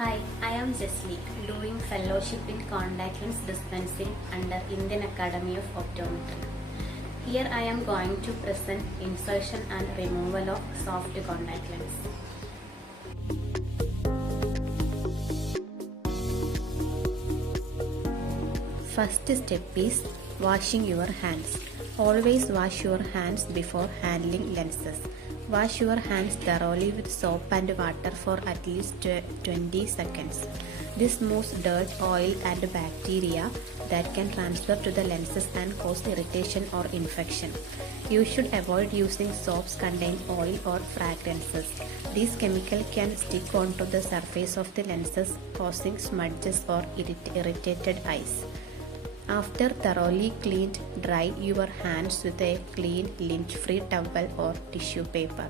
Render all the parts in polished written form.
Hi, I am JASLY, doing fellowship in contact lens dispensing under Indian Academy of Optometry. Here I am going to present insertion and removal of soft contact lens. First step is washing your hands. Always wash your hands before handling lenses. Wash your hands thoroughly with soap and water for at least 20 seconds. This moves dirt, oil and bacteria that can transfer to the lenses and cause irritation or infection. You should avoid using soaps containing oil or fragrances. These chemicals can stick onto the surface of the lenses, causing smudges or irritated eyes. After thoroughly cleaned, dry your hands with a clean, lint-free towel or tissue paper.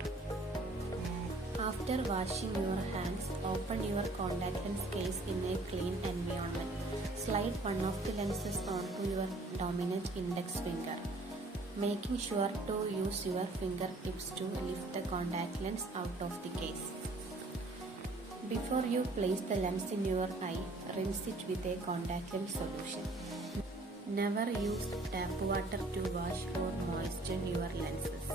After washing your hands, open your contact lens case in a clean environment. Slide one of the lenses onto your dominant index finger, making sure to use your fingertips to lift the contact lens out of the case. Before you place the lens in your eye, rinse it with a contact lens solution. Never use tap water to wash or moisten your lenses.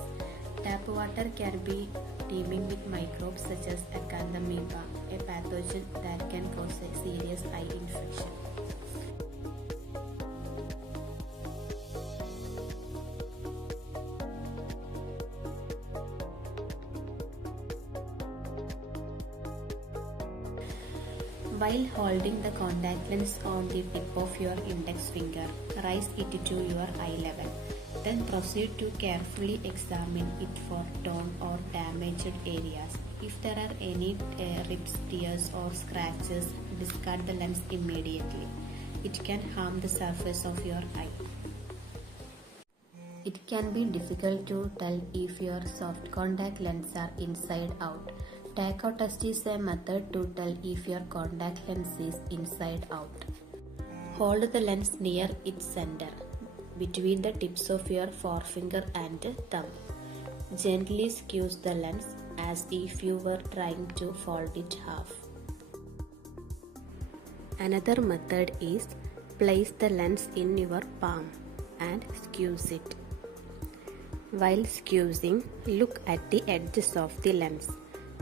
Tap water can be teeming with microbes such as acanthamoeba, a pathogen that can cause a serious eye infection. While holding the contact lens on the tip of your index finger, raise it to your eye level. Then proceed to carefully examine it for torn or damaged areas. If there are any rips, tears or scratches, discard the lens immediately. It can harm the surface of your eye. It can be difficult to tell if your soft contact lenses are inside out. Takeout test is a method to tell if your contact lens is inside out. Hold the lens near its center, between the tips of your forefinger and thumb. Gently squeeze the lens as if you were trying to fold it half. Another method is place the lens in your palm and squeeze it. While squeezing, look at the edges of the lens.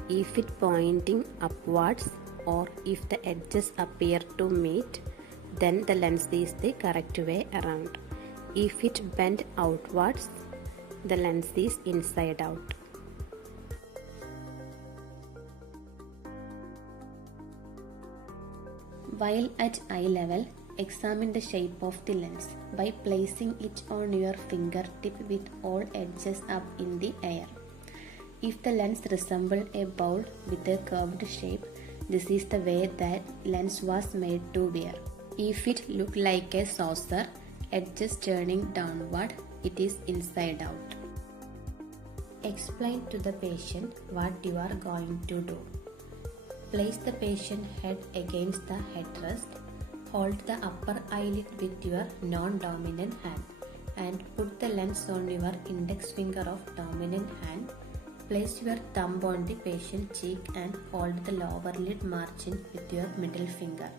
If it pointing upwards or if the edges appear to meet, then the lens is the correct way around. If it bent outwards, the lens is inside out. While at eye level, examine the shape of the lens by placing it on your fingertip with all edges up in the air. If the lens resembles a bowl with a curved shape, this is the way that lens was made to wear. If it looks like a saucer, edges turning downward, it is inside out. Explain to the patient what you are going to do. Place the patient head against the headrest. Hold the upper eyelid with your non-dominant hand and put the lens on your index finger of dominant hand. Place your thumb on the patient's cheek and hold the lower lid margin with your middle finger.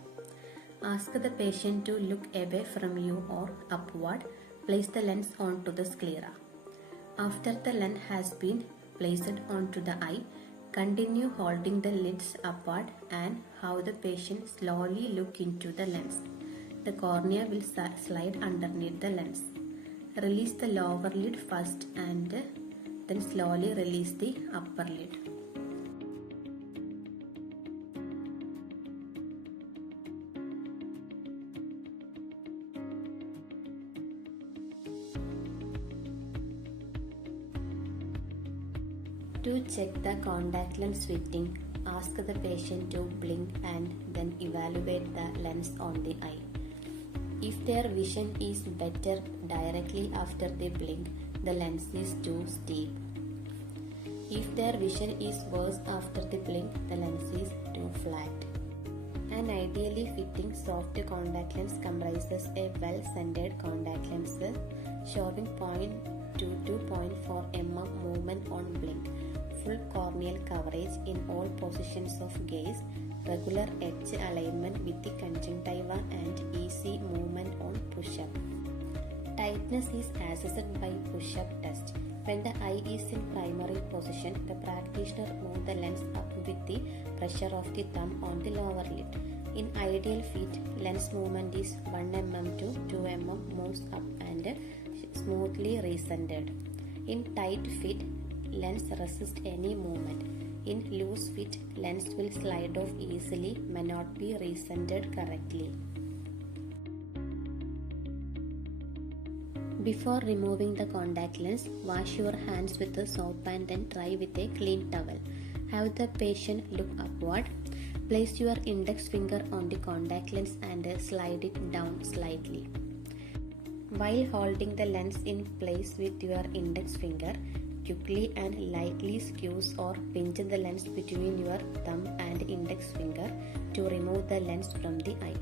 Ask the patient to look away from you or upward. Place the lens onto the sclera. After the lens has been placed onto the eye, continue holding the lids upward and have the patient slowly look into the lens. The cornea will slide underneath the lens. Release the lower lid first and then slowly release the upper lid. To check the contact lens fitting, ask the patient to blink and then evaluate the lens on the eye. If their vision is better directly after they blink, the lens is too steep. If their vision is worse after the blink, the lens is too flat. An ideally fitting soft contact lens comprises a well-centered contact lens showing 0.2 to 0.4 mm movement on blink. full corneal coverage in all positions of gaze, regular edge alignment with the conjunctiva and easy movement on push-up. Tightness is assessed by push-up test. When the eye is in primary position, the practitioner moves the lens up with the pressure of the thumb on the lower lid. In ideal fit, lens movement is 1 mm to 2 mm moves up and smoothly recentered. In tight fit, lens resists any movement. In loose fit, lens will slide off easily, may not be recentered correctly. Before removing the contact lens, wash your hands with a soap and then dry with a clean towel. Have the patient look upward. Place your index finger on the contact lens and slide it down slightly. While holding the lens in place with your index finger, quickly and lightly squeeze or pinch the lens between your thumb and index finger to remove the lens from the eye.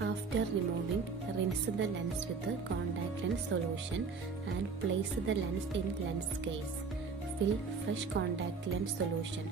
After removing, rinse the lens with a contact lens solution and place the lens in lens case. Fill fresh contact lens solution.